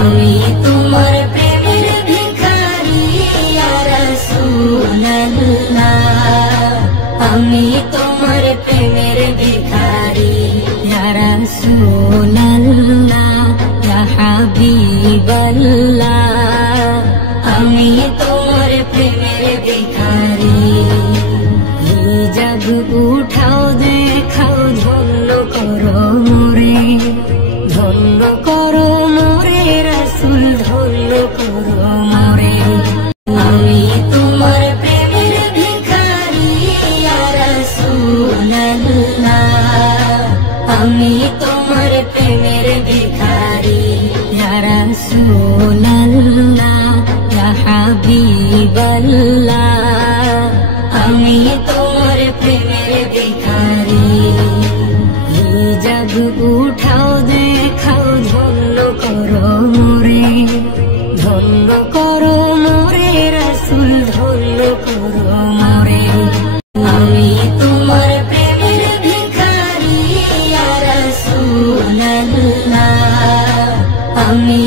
আমি তোমার প্রেমের ভিখারি ইয়া রাসূলুল্লাহ, আমি তোমার প্রেমের ভিখারি ইয়া রাসূলুল্লাহ, ইয়া হাবিবাল্লাহ, আমি তোমার প্রেমের ভিখারি। হিজাব উঠাও দেখাও ধন্য করো মোরে, ধন্য করো মোরে রাসূল, ধন্য করো মোরে। আমি তোমার প্রেমের ভিখারি ইয়া রাসূলুল্লাহ, আমি তোমার প্রেমের ভিখারি ইয়া রাসূলুল্লাহ, ইয়া হাবিবাল্লাহ, আমি তোমার প্রেমের ভিখারি। হিজাব উঠাও দেখাও ধন্য করো মোরে, ধন্য করো মোরে রাসূল, ধন্য করো মোরে। আমি তোমার প্রেমের ভিখারি ইয়া রাসূলুল্লাহ, আমি